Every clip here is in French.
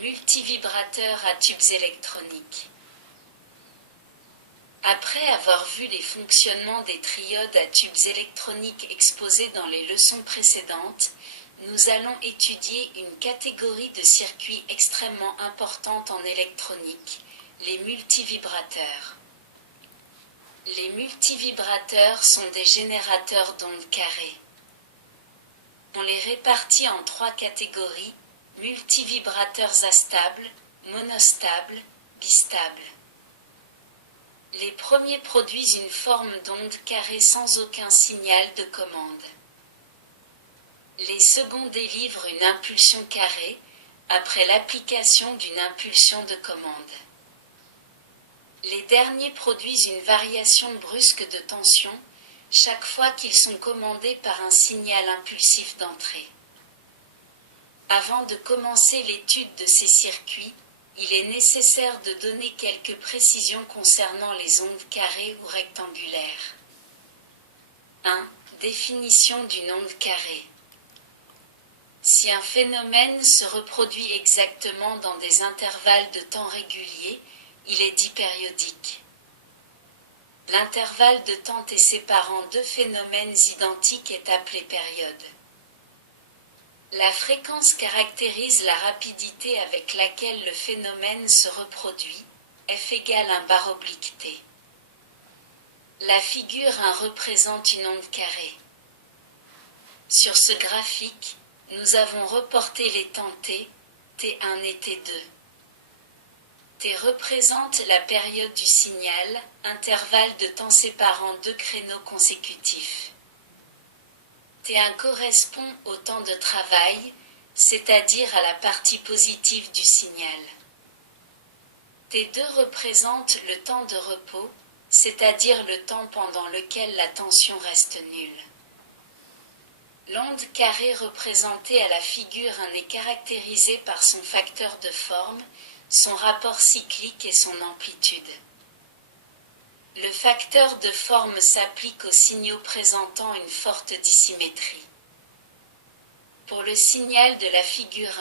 Multivibrateur à tubes électroniques. Après avoir vu les fonctionnements des triodes à tubes électroniques exposés dans les leçons précédentes, nous allons étudier une catégorie de circuits extrêmement importante en électronique, les multivibrateurs. Les multivibrateurs sont des générateurs d'ondes carrées. On les répartit en trois catégories: multivibrateurs astables, monostables, bistables. Les premiers produisent une forme d'onde carrée sans aucun signal de commande. Les seconds délivrent une impulsion carrée, après l'application d'une impulsion de commande. Les derniers produisent une variation brusque de tension, chaque fois qu'ils sont commandés par un signal impulsif d'entrée. Avant de commencer l'étude de ces circuits, il est nécessaire de donner quelques précisions concernant les ondes carrées ou rectangulaires. 1. Définition d'une onde carrée. Si un phénomène se reproduit exactement dans des intervalles de temps réguliers, il est dit périodique. L'intervalle de temps t séparant deux phénomènes identiques est appelé période. La fréquence caractérise la rapidité avec laquelle le phénomène se reproduit, f égale un bar oblique t. La figure 1 représente une onde carrée. Sur ce graphique, nous avons reporté les temps t, t1 et t2. T représente la période du signal, intervalle de temps séparant deux créneaux consécutifs. T1 correspond au temps de travail, c'est-à-dire à la partie positive du signal. T2 représente le temps de repos, c'est-à-dire le temps pendant lequel la tension reste nulle. L'onde carrée représentée à la figure 1 est caractérisée par son facteur de forme, son rapport cyclique et son amplitude. Le facteur de forme s'applique aux signaux présentant une forte dissymétrie. Pour le signal de la figure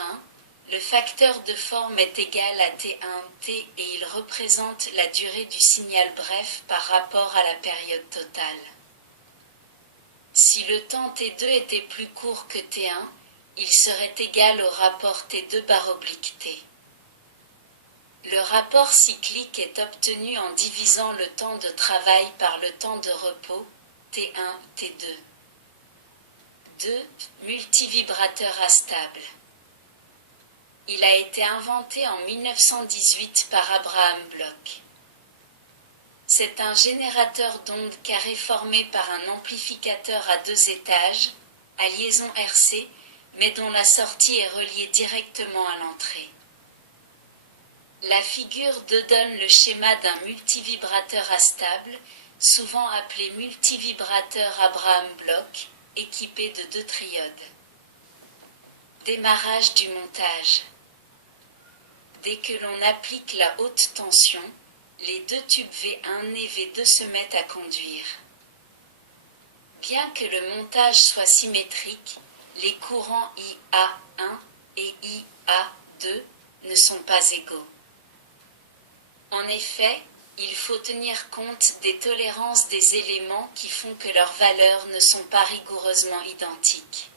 1, le facteur de forme est égal à T1T et il représente la durée du signal bref par rapport à la période totale. Si le temps T2 était plus court que T1, il serait égal au rapport T2 bar oblique T. Le rapport cyclique est obtenu en divisant le temps de travail par le temps de repos, T1, T2. 2. Multivibrateur astable. Il a été inventé en 1918 par Abraham Bloch. C'est un générateur d'ondes carrées formé par un amplificateur à deux étages, à liaison RC, mais dont la sortie est reliée directement à l'entrée. La figure 2 donne le schéma d'un multivibrateur astable, souvent appelé multivibrateur Abraham Bloch, équipé de deux triodes. Démarrage du montage. Dès que l'on applique la haute tension, les deux tubes V1 et V2 se mettent à conduire. Bien que le montage soit symétrique, les courants IA1 et IA2 ne sont pas égaux. En effet, il faut tenir compte des tolérances des éléments qui font que leurs valeurs ne sont pas rigoureusement identiques.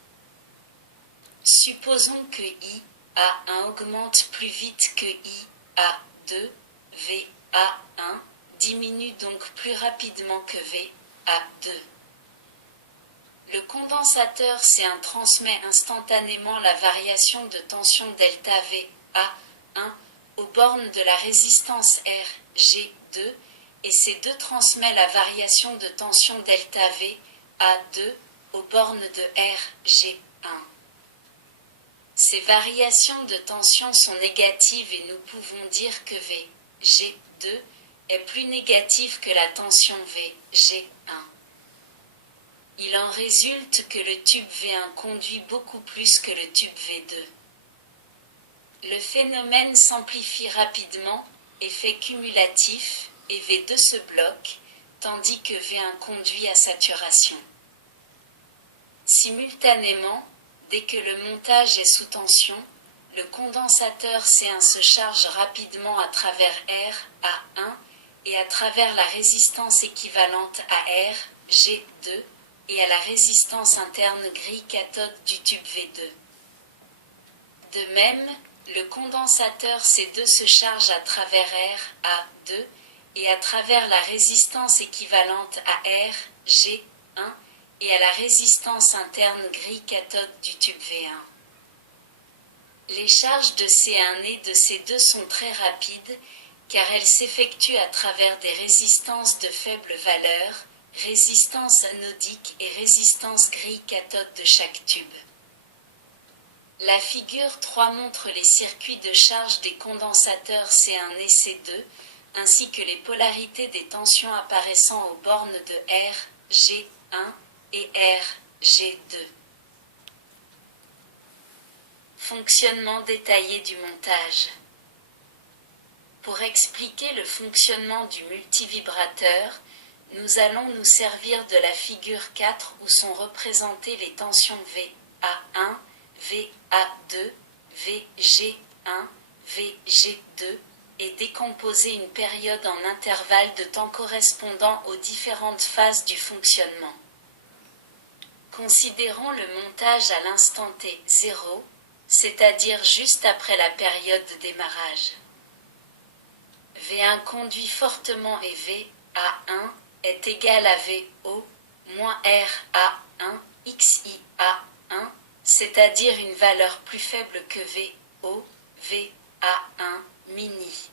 Supposons que IA1 augmente plus vite que IA2, VA1 diminue donc plus rapidement que VA2. Le condensateur C1 transmet instantanément la variation de tension delta VA1 aux bornes de la résistance RG2 et C2 transmet la variation de tension delta VA2 aux bornes de RG1. Ces variations de tension sont négatives et nous pouvons dire que VG2 est plus négative que la tension VG1. Il en résulte que le tube V1 conduit beaucoup plus que le tube V2. Le phénomène s'amplifie rapidement, effet cumulatif, et V2 se bloque, tandis que V1 conduit à saturation. Simultanément, dès que le montage est sous tension, le condensateur C1 se charge rapidement à travers R, A1, et à travers la résistance équivalente à R, G2, et à la résistance interne gris cathode du tube V2. De même, le condensateur C2 se charge à travers R, A2, et à travers la résistance équivalente à R, G1, et à la résistance interne gris cathode du tube V1. Les charges de C1 et de C2 sont très rapides, car elles s'effectuent à travers des résistances de faible valeur, résistance anodique et résistance gris cathode de chaque tube. La figure 3 montre les circuits de charge des condensateurs C1 et C2, ainsi que les polarités des tensions apparaissant aux bornes de R, G1 et R, G2. Fonctionnement détaillé du montage. Pour expliquer le fonctionnement du multivibrateur, nous allons nous servir de la figure 4 où sont représentées les tensions VA1, VA2, VG1, VG2 et décomposer une période en intervalles de temps correspondant aux différentes phases du fonctionnement. Considérons le montage à l'instant T0, c'est-à-dire juste après la période de démarrage. V1 conduit fortement et VA1 est égal à VO moins RA1 XIA1, c'est-à-dire une valeur plus faible que VO, VA1 mini.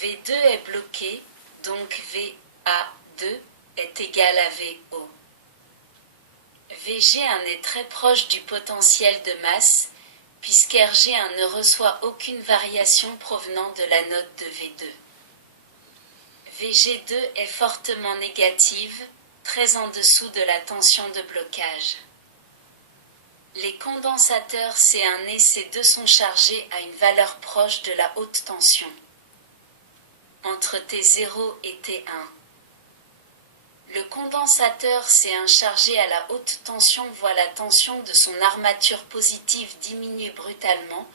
V2 est bloqué, donc VA2 est égal à VO. VG1 est très proche du potentiel de masse, puisqu'RG1 ne reçoit aucune variation provenant de la note de V2. VG2 est fortement négative, très en dessous de la tension de blocage. Les condensateurs C1 et C2 sont chargés à une valeur proche de la haute tension, entre T0 et T1. Le condensateur C1 chargé à la haute tension voit la tension de son armature positive diminuer brutalement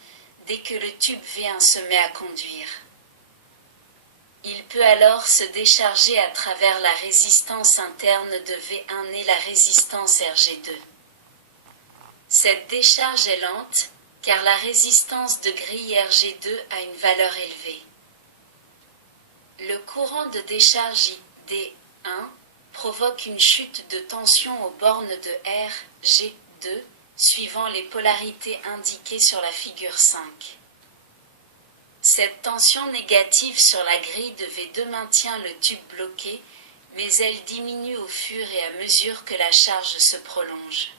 dès que le tube V1 se met à conduire. Il peut alors se décharger à travers la résistance interne de V1 et la résistance RG2. Cette décharge est lente, car la résistance de grille RG2 a une valeur élevée. Le courant de décharge ID1 provoque une chute de tension aux bornes de R, G2, suivant les polarités indiquées sur la figure 5. Cette tension négative sur la grille de V2 maintient le tube bloqué, mais elle diminue au fur et à mesure que la charge se prolonge.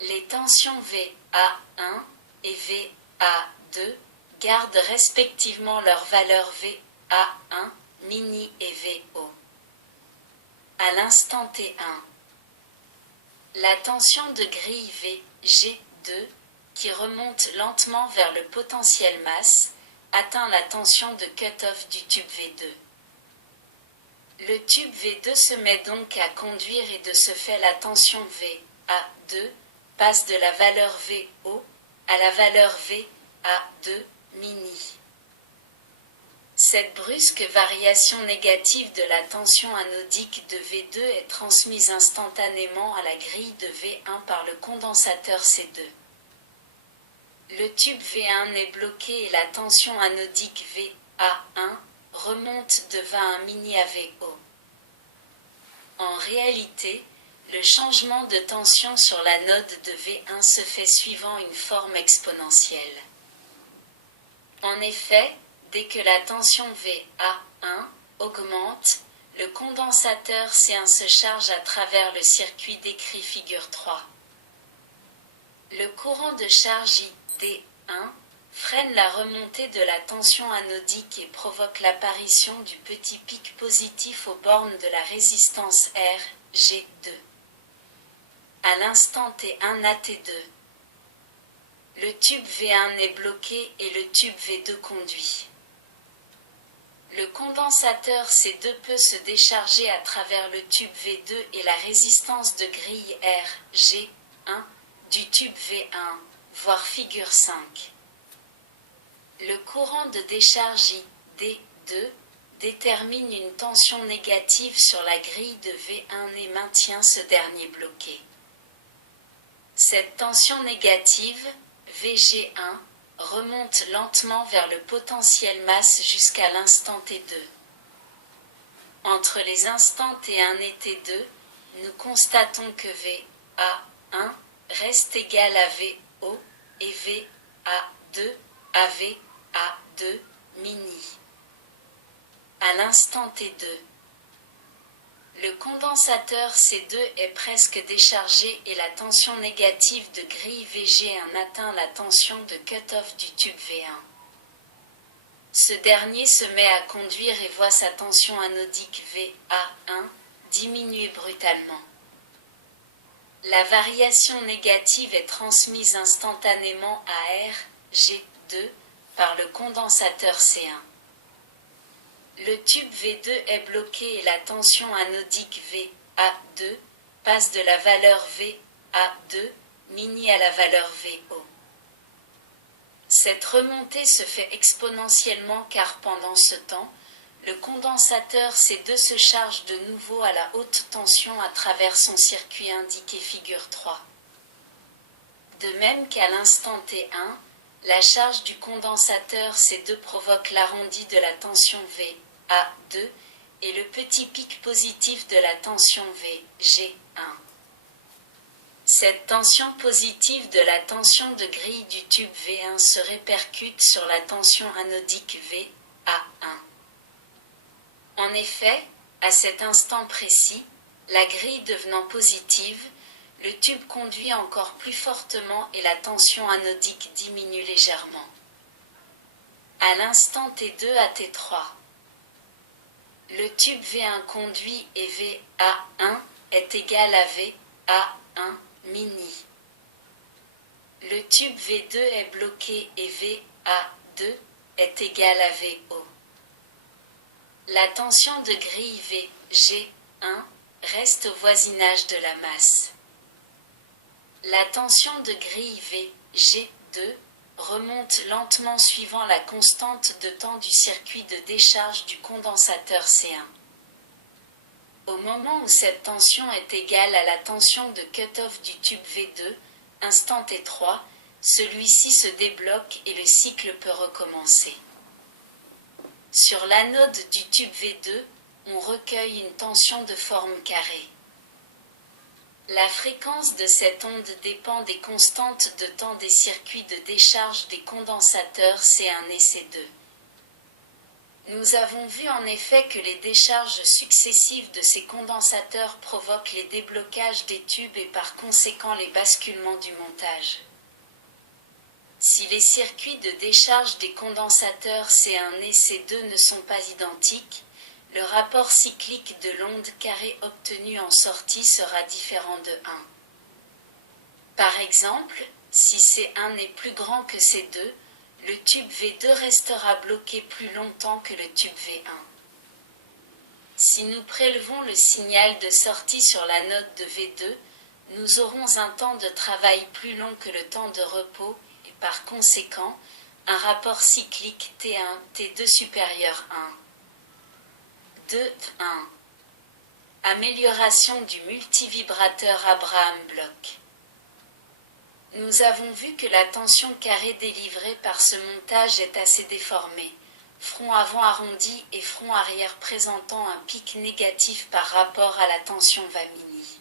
Les tensions VA1 et VA2 gardent respectivement leur valeur VA1 mini et VO. À l'instant T1, la tension de grille VG2, qui remonte lentement vers le potentiel masse, atteint la tension de cut-off du tube V2. Le tube V2 se met donc à conduire et de ce fait la tension VA2 passe de la valeur VO à la valeur VA2 mini. Cette brusque variation négative de la tension anodique de V2 est transmise instantanément à la grille de V1 par le condensateur C2. Le tube V1 est bloqué et la tension anodique VA1 remonte de Va1 mini à VO. En réalité, le changement de tension sur la node de V1 se fait suivant une forme exponentielle. En effet, dès que la tension VA1 augmente, le condensateur C1 se charge à travers le circuit décrit figure 3. Le courant de charge ID1 freine la remontée de la tension anodique et provoque l'apparition du petit pic positif aux bornes de la résistance R, G2. À l'instant T1 à T2, le tube V1 est bloqué et le tube V2 conduit. Le condensateur C2 peut se décharger à travers le tube V2 et la résistance de grille R, G1, du tube V1, voir figure 5. Le courant de décharge ID2 détermine une tension négative sur la grille de V1 et maintient ce dernier bloqué. Cette tension négative, VG1, remonte lentement vers le potentiel masse jusqu'à l'instant T2. Entre les instants T1 et T2, nous constatons que VA1 reste égal à VO et VA2 à VA2 mini. À l'instant T2, le condensateur C2 est presque déchargé et la tension négative de grille VG1 atteint la tension de cut-off du tube V1. Ce dernier se met à conduire et voit sa tension anodique VA1 diminuer brutalement. La variation négative est transmise instantanément à RG2 par le condensateur C1. Le tube V2 est bloqué et la tension anodique VA2 passe de la valeur VA2 mini à la valeur VO. Cette remontée se fait exponentiellement car pendant ce temps, le condensateur C2 se charge de nouveau à la haute tension à travers son circuit indiqué figure 3. De même qu'à l'instant T1, la charge du condensateur C2 provoque l'arrondi de la tension VA2 et le petit pic positif de la tension VG1. Cette tension positive de la tension de grille du tube V1 se répercute sur la tension anodique VA1. En effet, à cet instant précis, la grille devenant positive, le tube conduit encore plus fortement et la tension anodique diminue légèrement. À l'instant T2 à T3, le tube V1 conduit et VA1 est égal à VA1 mini. Le tube V2 est bloqué et VA2 est égal à VO. La tension de grille VG1 reste au voisinage de la masse. La tension de grille VG2 remonte lentement suivant la constante de temps du circuit de décharge du condensateur C1. Au moment où cette tension est égale à la tension de cut-off du tube V2, instant T3, celui-ci se débloque et le cycle peut recommencer. Sur l'anode du tube V2, on recueille une tension de forme carrée. La fréquence de cette onde dépend des constantes de temps des circuits de décharge des condensateurs C1 et C2. Nous avons vu en effet que les décharges successives de ces condensateurs provoquent les déblocages des tubes et par conséquent les basculements du montage. Si les circuits de décharge des condensateurs C1 et C2 ne sont pas identiques, le rapport cyclique de l'onde carrée obtenu en sortie sera différent de 1. Par exemple, si C1 est plus grand que C2, le tube V2 restera bloqué plus longtemps que le tube V1. Si nous prélevons le signal de sortie sur la note de V2, nous aurons un temps de travail plus long que le temps de repos et par conséquent, un rapport cyclique T1, T2 supérieur 1. 2, 1. Amélioration du multivibrateur Abraham Bloch. Nous avons vu que la tension carrée délivrée par ce montage est assez déformée, front avant arrondi et front arrière présentant un pic négatif par rapport à la tension Vamini.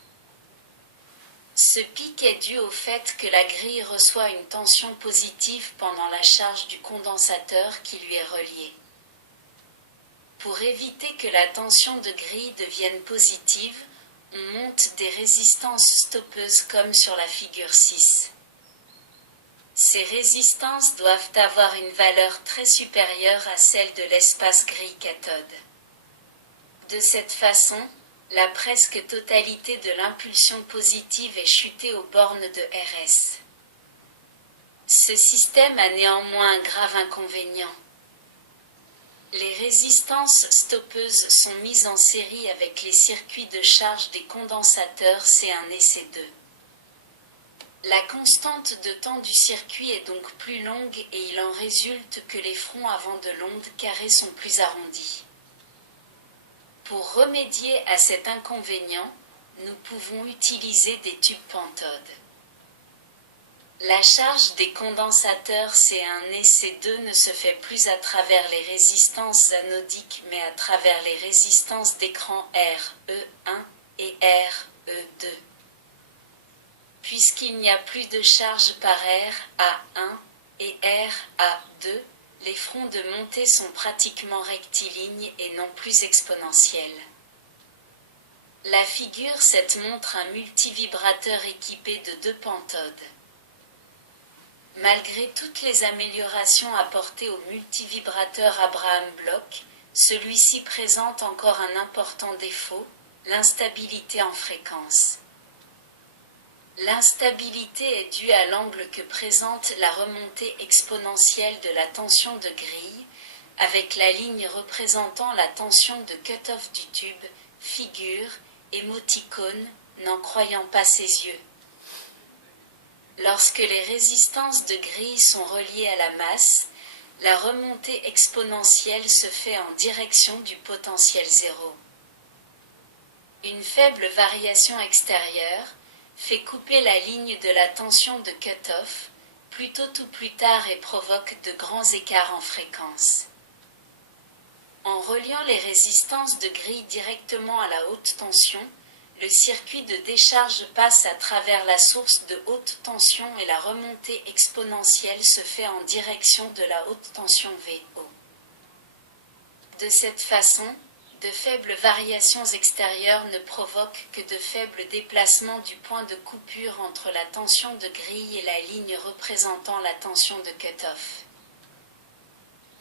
Ce pic est dû au fait que la grille reçoit une tension positive pendant la charge du condensateur qui lui est reliée. Pour éviter que la tension de grille devienne positive, on monte des résistances stoppeuses comme sur la figure 6. Ces résistances doivent avoir une valeur très supérieure à celle de l'espace grille-cathode. De cette façon, la presque totalité de l'impulsion positive est chutée aux bornes de RS. Ce système a néanmoins un grave inconvénient. Les résistances stoppeuses sont mises en série avec les circuits de charge des condensateurs C1 et C2. La constante de temps du circuit est donc plus longue et il en résulte que les fronts avant de l'onde carrée sont plus arrondis. Pour remédier à cet inconvénient, nous pouvons utiliser des tubes pentodes. La charge des condensateurs C1 et C2 ne se fait plus à travers les résistances anodiques mais à travers les résistances d'écran RE1 et RE2. Puisqu'il n'y a plus de charge par RA1 et RA2, les fronts de montée sont pratiquement rectilignes et non plus exponentiels. La figure 7 montre un multivibrateur équipé de 2 pentodes. Malgré toutes les améliorations apportées au multivibrateur Abraham Bloch, celui-ci présente encore un important défaut, l'instabilité en fréquence. L'instabilité est due à l'angle que présente la remontée exponentielle de la tension de grille, avec la ligne représentant la tension de cut-off du tube, figure, émoticône, n'en croyant pas ses yeux. Lorsque les résistances de grille sont reliées à la masse, la remontée exponentielle se fait en direction du potentiel zéro. Une faible variation extérieure fait couper la ligne de la tension de cut-off, plus tôt ou plus tard et provoque de grands écarts en fréquence. En reliant les résistances de grille directement à la haute tension, le circuit de décharge passe à travers la source de haute tension et la remontée exponentielle se fait en direction de la haute tension VO. De cette façon, de faibles variations extérieures ne provoquent que de faibles déplacements du point de coupure entre la tension de grille et la ligne représentant la tension de cut-off.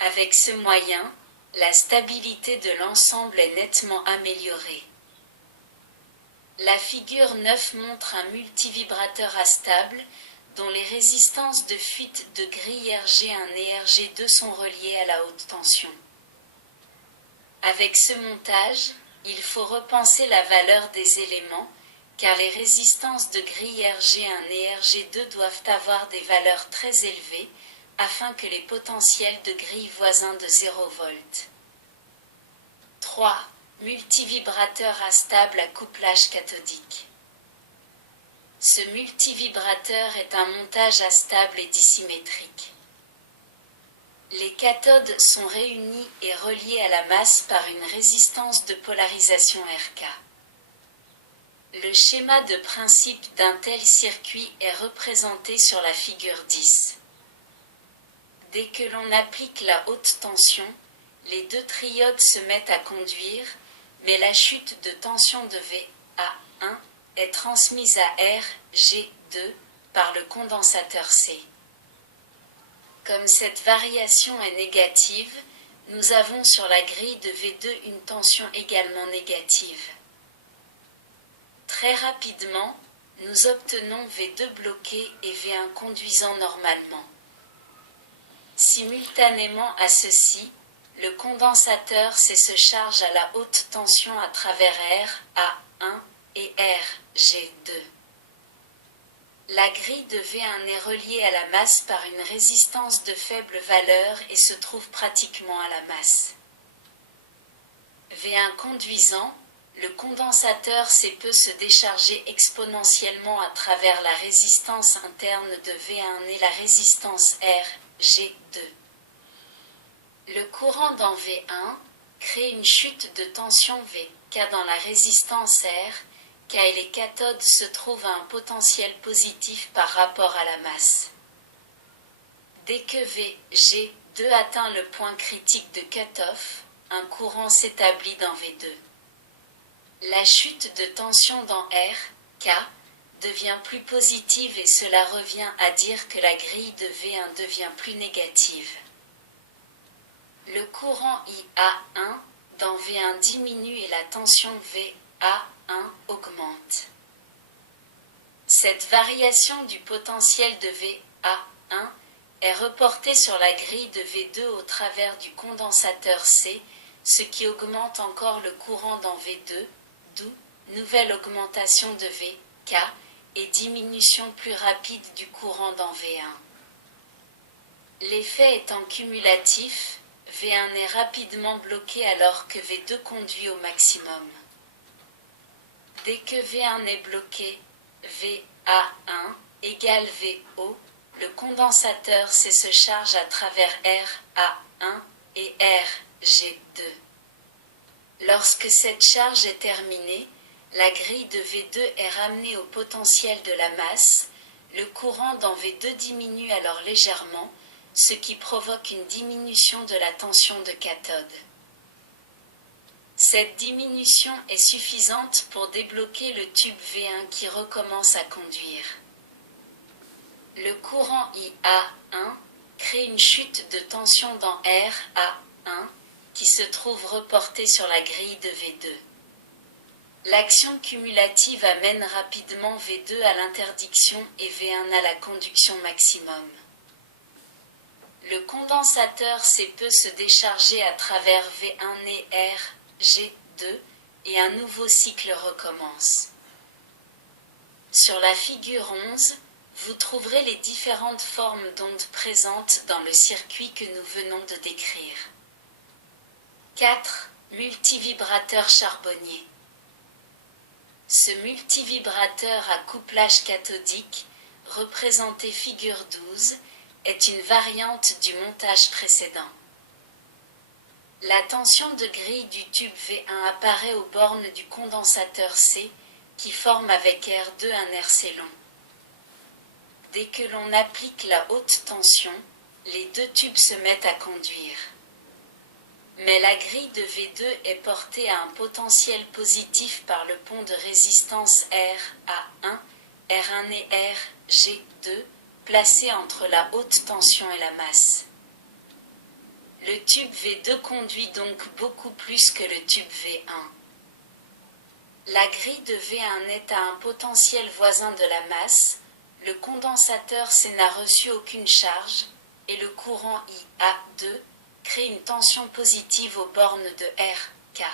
Avec ce moyen, la stabilité de l'ensemble est nettement améliorée. La figure 9 montre un multivibrateur astable, dont les résistances de fuite de grille RG1 et RG2 sont reliées à la haute tension. Avec ce montage, il faut repenser la valeur des éléments, car les résistances de grille RG1 et RG2 doivent avoir des valeurs très élevées, afin que les potentiels de grille voisins de 0 V. 3. Multivibrateur astable à couplage cathodique. Ce multivibrateur est un montage astable et dissymétrique. Les cathodes sont réunies et reliées à la masse par une résistance de polarisation RK. Le schéma de principe d'un tel circuit est représenté sur la figure 10. Dès que l'on applique la haute tension, les deux triodes se mettent à conduire, mais la chute de tension de VA1 est transmise à RG2 par le condensateur C. Comme cette variation est négative, nous avons sur la grille de V2 une tension également négative. Très rapidement, nous obtenons V2 bloqué et V1 conduisant normalement. Simultanément à ceci, le condensateur C se charge à la haute tension à travers RA1 et RG2. La grille de V1 est reliée à la masse par une résistance de faible valeur et se trouve pratiquement à la masse. V1 conduisant, le condensateur C peut se décharger exponentiellement à travers la résistance interne de V1 et la résistance RG2. Le courant dans V1 crée une chute de tension VK dans la résistance R, car les cathodes se trouvent à un potentiel positif par rapport à la masse. Dès que VG2 atteint le point critique de cut-off, un courant s'établit dans V2. La chute de tension dans R, K, devient plus positive et cela revient à dire que la grille de V1 devient plus négative. Le courant IA1 dans V1 diminue et la tension VA1 augmente. Cette variation du potentiel de VA1 est reportée sur la grille de V2 au travers du condensateur C, ce qui augmente encore le courant dans V2, d'où nouvelle augmentation de VK et diminution plus rapide du courant dans V1. L'effet étant cumulatif, V1 est rapidement bloqué alors que V2 conduit au maximum. Dès que V1 est bloqué, VA1 égale VO, le condensateur C se charge à travers RA1 et RG2. Lorsque cette charge est terminée, la grille de V2 est ramenée au potentiel de la masse, le courant dans V2 diminue alors légèrement, ce qui provoque une diminution de la tension de cathode. Cette diminution est suffisante pour débloquer le tube V1 qui recommence à conduire. Le courant IA1 crée une chute de tension dans RA1 qui se trouve reportée sur la grille de V2. L'action cumulative amène rapidement V2 à l'interdiction et V1 à la conduction maximum. Le condensateur C peut se décharger à travers V1 et RG2 et un nouveau cycle recommence. Sur la figure 11, vous trouverez les différentes formes d'ondes présentes dans le circuit que nous venons de décrire. 4. Multivibrateur charbonnier. Ce multivibrateur à couplage cathodique, représenté figure 12, est une variante du montage précédent. La tension de grille du tube V1 apparaît aux bornes du condensateur C, qui forme avec R2 un RC long. Dès que l'on applique la haute tension, les deux tubes se mettent à conduire. Mais la grille de V2 est portée à un potentiel positif par le pont de résistance RA1, R1 et RG2, placé entre la haute tension et la masse. Le tube V2 conduit donc beaucoup plus que le tube V1. La grille de V1 est à un potentiel voisin de la masse, le condensateur C n'a reçu aucune charge, et le courant IA2 crée une tension positive aux bornes de RK.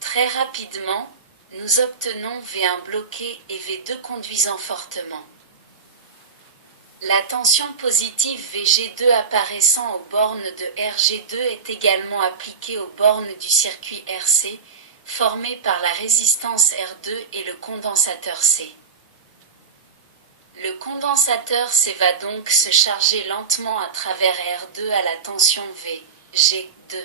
Très rapidement, nous obtenons V1 bloqué et V2 conduisant fortement. La tension positive VG2 apparaissant aux bornes de RG2 est également appliquée aux bornes du circuit RC, formé par la résistance R2 et le condensateur C. Le condensateur C va donc se charger lentement à travers R2 à la tension VG2.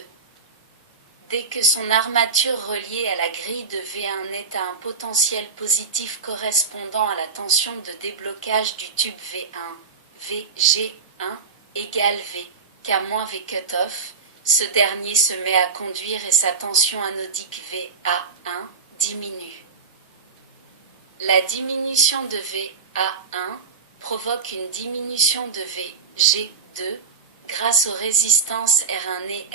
Dès que son armature reliée à la grille de V1 est à un potentiel positif correspondant à la tension de déblocage du tube V1, VG1 égale V, K-V cutoff, ce dernier se met à conduire et sa tension anodique VA1 diminue. La diminution de VA1 provoque une diminution de VG2 grâce aux résistances R1 et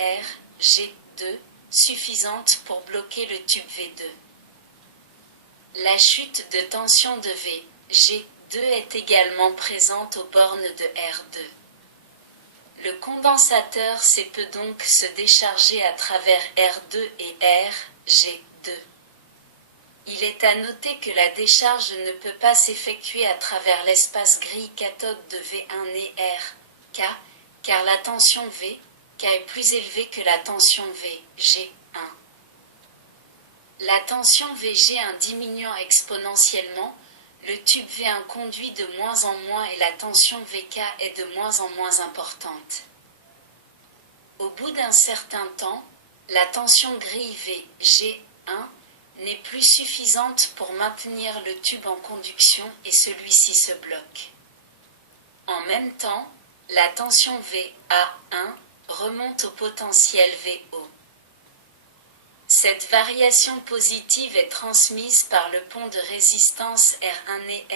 RG2 suffisantes pour bloquer le tube V2. La chute de tension de VG2 est également présente aux bornes de R2. Le condensateur C peut donc se décharger à travers R2 et RG2. Il est à noter que la décharge ne peut pas s'effectuer à travers l'espace gris cathode de V1 et RK, car la tension V, K est plus élevée que la tension VG1. La tension VG1 diminuant exponentiellement, le tube V1 conduit de moins en moins et la tension VK est de moins en moins importante. Au bout d'un certain temps, la tension grille VG1 n'est plus suffisante pour maintenir le tube en conduction et celui-ci se bloque. En même temps, la tension VA1 remonte au potentiel VO. Cette variation positive est transmise par le pont de résistance R1 et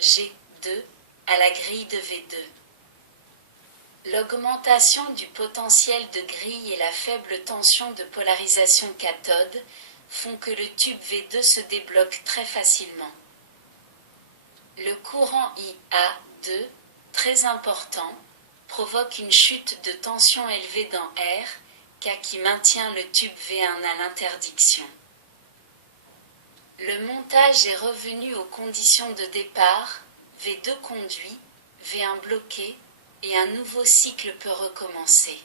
RG2 à la grille de V2. L'augmentation du potentiel de grille et la faible tension de polarisation cathode font que le tube V2 se débloque très facilement. Le courant IA2, très important, provoque une chute de tension élevée dans R, K qui maintient le tube V1 à l'interdiction. Le montage est revenu aux conditions de départ, V2 conduit, V1 bloqué, et un nouveau cycle peut recommencer.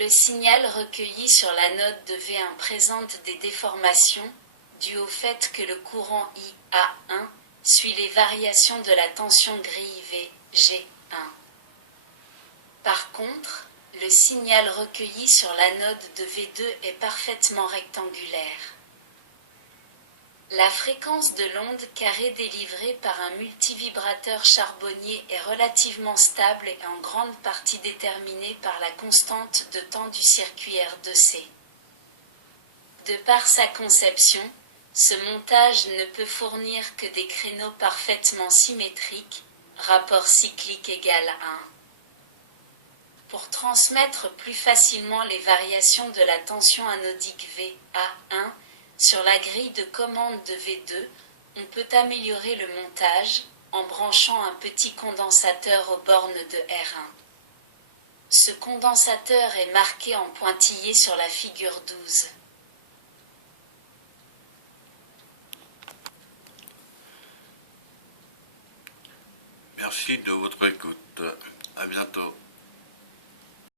Le signal recueilli sur la note de V1 présente des déformations, dues au fait que le courant IA1 suit les variations de la tension grille VG1. Par contre, le signal recueilli sur la note de V2 est parfaitement rectangulaire. La fréquence de l'onde carrée délivrée par un multivibrateur charbonnier est relativement stable et en grande partie déterminée par la constante de temps du circuit R2C. De par sa conception, ce montage ne peut fournir que des créneaux parfaitement symétriques, rapport cyclique égal 1. Pour transmettre plus facilement les variations de la tension anodique VA1, sur la grille de commande de V2, on peut améliorer le montage en branchant un petit condensateur aux bornes de R1. Ce condensateur est marqué en pointillé sur la figure 12. Merci de votre écoute. À bientôt.